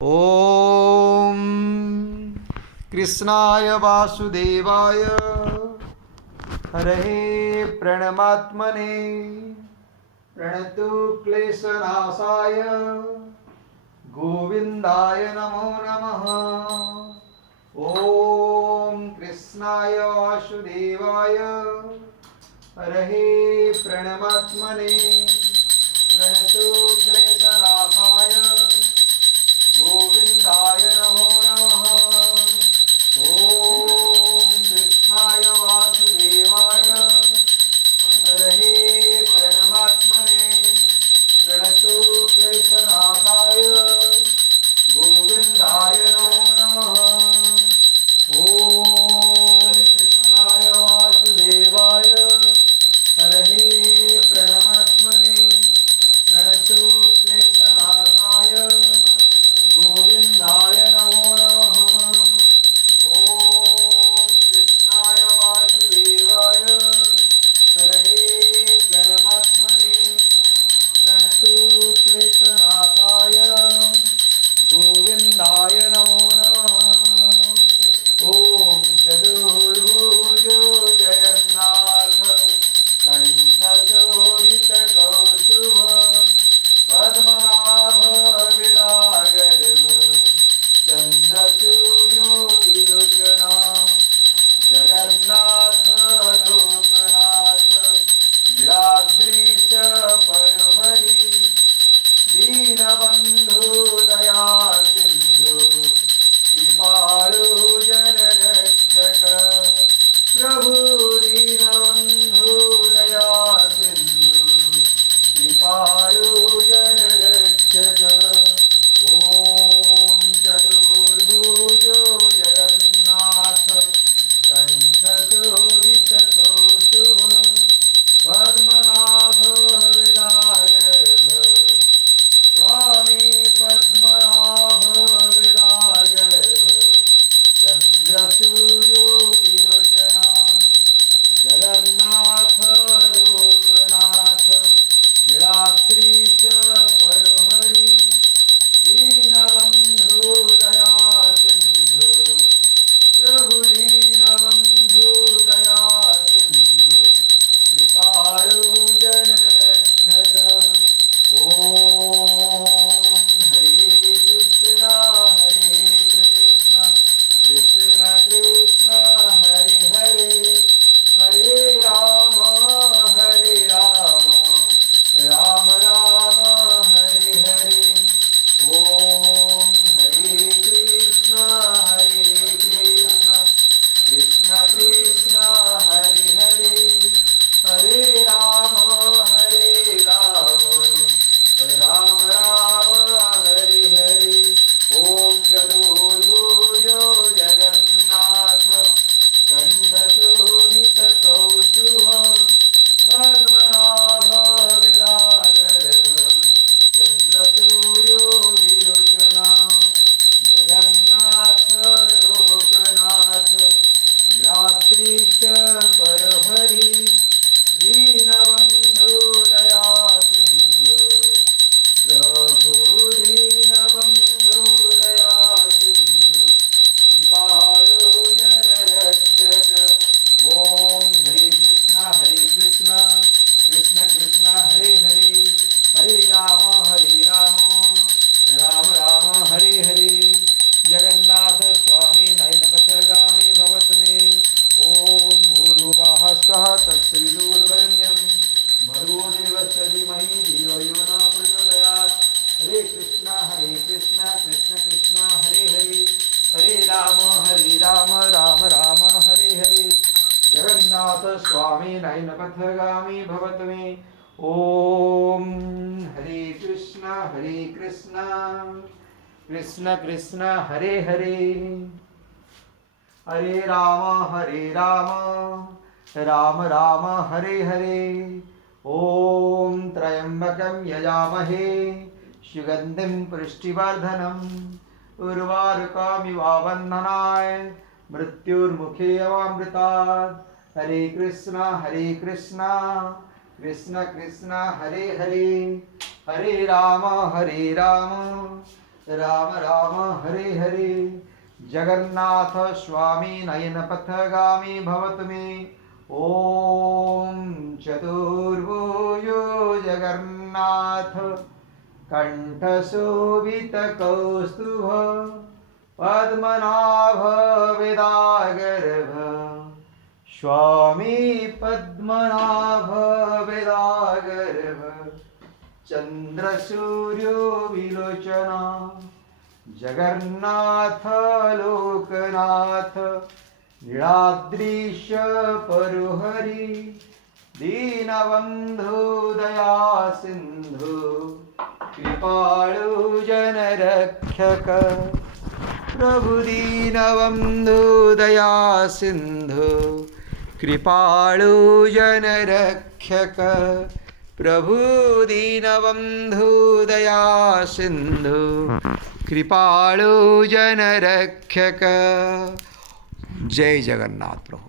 ओम कृष्णाय वासुदेवाय हरये प्रणमात्मने प्रणतु क्लेशनाशाय गोविंदाय नमो नमः। ओम कृष्णाय वासुदेवाय हरये प्रणमात्मने प्रणतु क्लेशनाशाय गोविंदाय नमो नमः। ओम कृष्णाय वासुदेवाय हरये प्रणमात्मने प्रणतु क्लेशनाशाय गोविंदाय नमो नमः। ओम कृष्णाय वासुदेवाय हरये प्रणमात्मने प्रणतु क्लेशनाशाय गोविंदाय नमो नमः। ओम कृष्णाय वासुदेवाय हरये प्रणमात्मने प्रणतु क्लेशनाशाय गोविंदाय नमो नमः। ओम चतुर्भुज जगन्नाथ कंठचोरितकौस्तुभ पद्मनाभ विरागर्भ चंद्रसूर्यो विलोचना जगन्नाथ लोकनाथ गिराद्रीश परहरि दीनबंधु दया सिंधु कृपालु जनरक्षक प्रभु दीनबंधु दया सिंधु कृपालु जनरक्षक। ओम चतुर्भुजो जगन्नाथ कंठशोभितकौस्तुभ पद्मनाभ विरागर्भ स्वामी पद्मनाभ विरागर्भ चंद्रसूर्यो विलोचना जगन्नाथ लोकनाथ गिराद्रीश परहरि दीनबंधु दया सिंधु प्रभु दीनबंधु दया सिंधु कृपालु जनरक्षक। ओम हरे कृष्णा कृष्ण कृष्ण हरे हरे हरे राम राम राम हरे हरे। ओम हरे कृष्ण कृष्ण कृष्ण हरे हरे हरे राम राम राम हरे हरे। ओम चतुर्भुजो जगन्नाथ कंठशोभितकौस्तुभ पद्मनाभ विरागर्भ चंद्रसूर्यो विलोचना जगन्नाथ लोकनाथ गिराद्रीश परहरि दीनबंधु दया सिंधु प्रभु दीनबंधु दया सिंधु कृपालु जनरक्षक। ओम हरे कृष्ण कृष्ण कृष्ण हरे हरे हरे राम राम राम हरे हरे। जगन्नाथ स्वामी नयनपथगामी भवत मे। ओम भूर्भुवः स्वः तत्सवितुर्वरेण्यं भर्गो देवस्य धीमहि धियो यो न प्रचोदयात्। हरे कृष्ण कृष्ण कृष्ण हरे हरे हरे राम राम राम हरे हरे। जगन्नाथ स्वामी नयनपथगामी भवत मे। ओम हरे कृष्ण कृष्ण कृष्ण हरे हरे हरे राम राम राम हरे हरे। ओम त्र्यंबकं यजामहे सुगंधिं पुष्टिवर्धनम् उर्वारुकमिव बन्धनाय मृत्युर्मुखे अमृतात्। हरे कृष्ण कृष्ण कृष्ण हरे हरे हरे राम राम राम हरे हरे। जगन्नाथ स्वामी नयनपथगामी भवतु मे। ॐ चतुर्भुजो जगन्नाथ कण्ठशोभितकौस्तुभ पद्मनाभ वेदागर्भ स्वामी पद्मनाभ वेदागर्भ चन्द्रसूर्यो विलोचना जगन्नाथ लोकनाथ नीलाद्रीश परुहरि दीनबन्धु दया सिन्धु कृपाळु जनरक्षक प्रभु दीनबन्धु दया सिन्धु कृपाळु जनरक्षक प्रभु दीनबन्धु दया सिन्धु कृपाळु जनरक्षक। जय जगन्नाथ प्रभु।